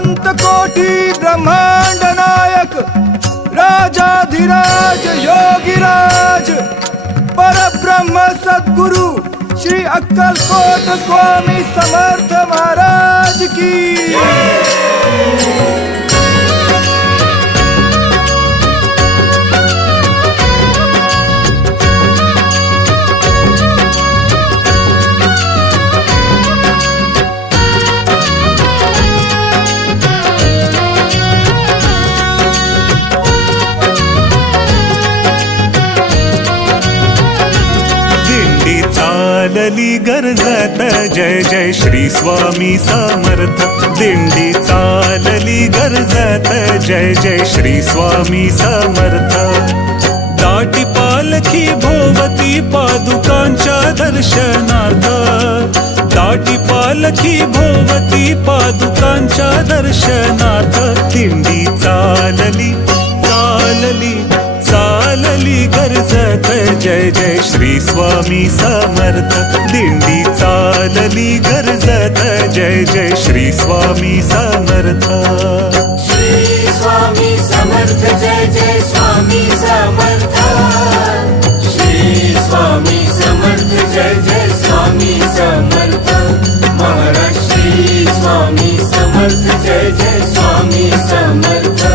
अनंत कोटि ब्रह्मांड नायक राजाधिराज योगिराज परब्रह्म सद्गुरु श्री अक्कलकोट स्वामी समर्थ महाराज की। चालली गर्जत जय जय श्री स्वामी समर्थ। दिंडी चालली गर्जत जय जय श्री स्वामी समर्थ। दाटी पालखी भोवती पादुकांच्या दर्शनार्थ। दाटी पालखी भोवती पादुकांच्या दर्शनार्थ। दिंडी चालली चालली चालली गर्जत जय जय श्री स्वामी समर्थ। दिंडी चालली गर्जत जय जय श्री स्वामी समर्थ। श्री स्वामी समर्थ जय जय स्वामी समर्थ। श्री स्वामी समर्थ जय जय स्वामी समर्थ। महाराज श्री स्वामी समर्थ जय जय स्वामी समर्थ।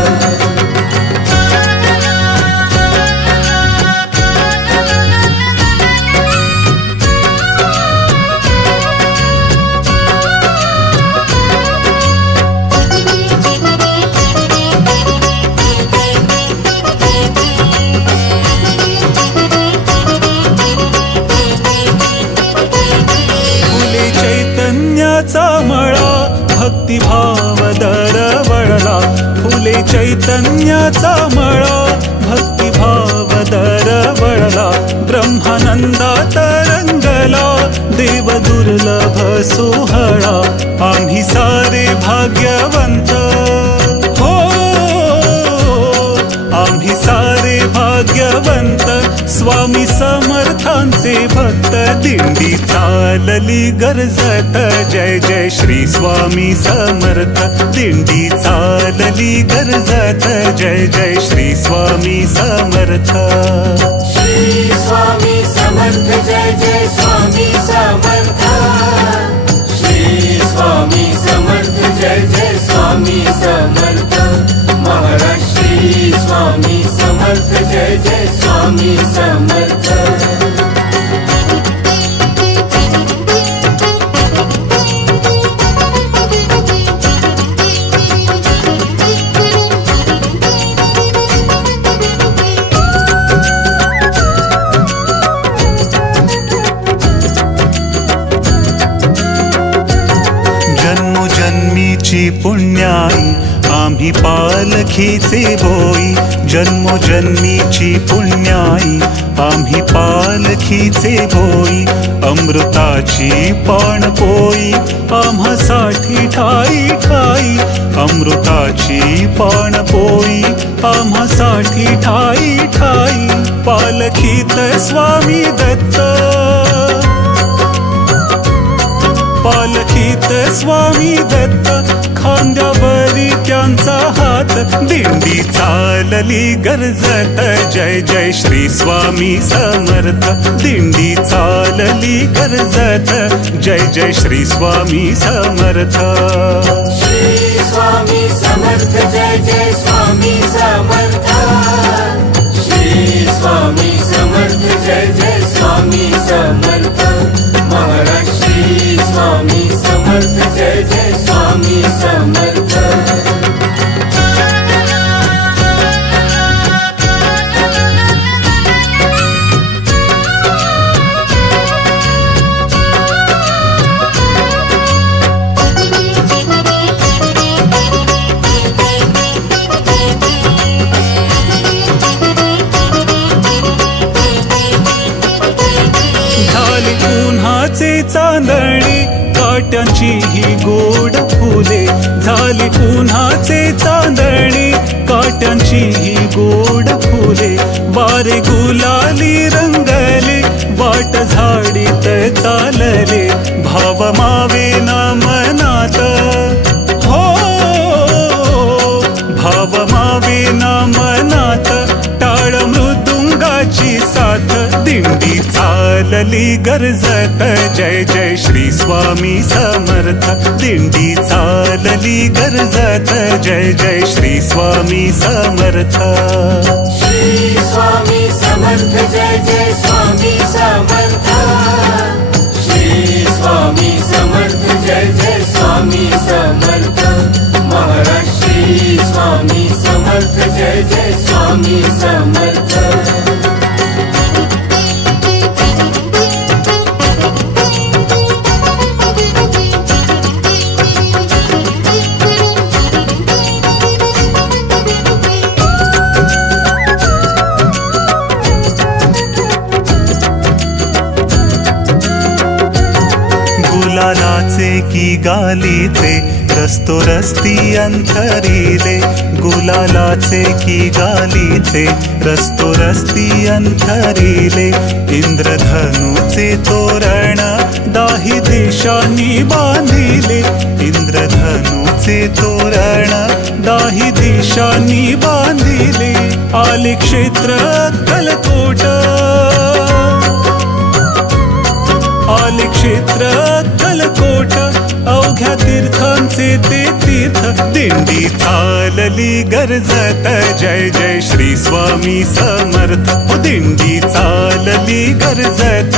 भक्तिभाव दरवळला फुले चैतन्याचा मळा। भक्तिभाव दरवळला ब्रह्मानंदात रंगला। देव दुर्लभ सोहळा आम्ही सारे भाग्यवंत हो। आम्ही सारे भाग्यवंत स्वामी समर्थांचे भक्त। दिंडी चालली गर्जत जय जय श्री स्वामी समर्थ। दिंडी चालली गर्जत जय जय श्री स्वामी समर्थ। श्री स्वामी समर्थ जय जय स्वामी समर्थ। श्री स्वामी समर्थ जय जय स्वामी समर्थ। महाराज श्री स्वामी समर्थ जय जय स्वामी समर्थ। जन्मोजन्मीची पुण्याई आम्ही पालखीचे बोई। जन्मोजन्मीची पुण्याई आम्ही पालखीचे बोई। अमृताची पाणपोई आम्हासाठी ठाई ठाई। अमृताची पाणपोई आम्हासाठी ठाई ठाई। पालखीत स्वामी दत्त पालखीत स्वामी दत्त खांद्यावरी त्यांचा हात। दिंडी चालली गर्जत जय जय श्री स्वामी समर्थ। दिंडी चालली गर्जत जय जय श्री स्वामी समर्थ। श्री स्वामी समर्थ जय जय स्वामी समर्थ। श्री स्वामी समर्थ जय जय स्वामी समर्थ। महाराज श्री स्वामी समर्थ जय जय स्वामी समर्थ। चांदणी काट्यांची ही गोड फुले। झाली उन्हाचे चांदणी काट्यांची ही गोड फुले। वारे गुलाली रंगले वाट झाडीत चालले। भाव मावे ना मनात हो। चालली गर्जत जय जय श्री स्वामी समर्थ दिंडी चालली गर्जत जय जय श्री स्वामी समर्थ श्री स्वामी समर्थ जय जय स्वामी समर्थ श्री स्वामी समर्थ जय जय स्वामी समर्थ महाराज श्री स्वामी समर्थ जय जय स्वामी समर्थ गुलालाचे की गालीचे रस्तो रस्ती अंथरीले गुलालाचे की गालीचे रस्तो रस्ती अंथरीले इंद्रधनुचे तोरण दाही देशांनी बांधिले इंद्रधनुचे तोरण दाही देशांनी बांधिले आले क्षेत्र अक्कलकोट आले क्षेत्र अक्कलकोट अवघ्या तीर्थांचे ते तीर्थ दिंडी चालली गर्जत जय जय श्री स्वामी समर्थ दिंडी चालली गर्जत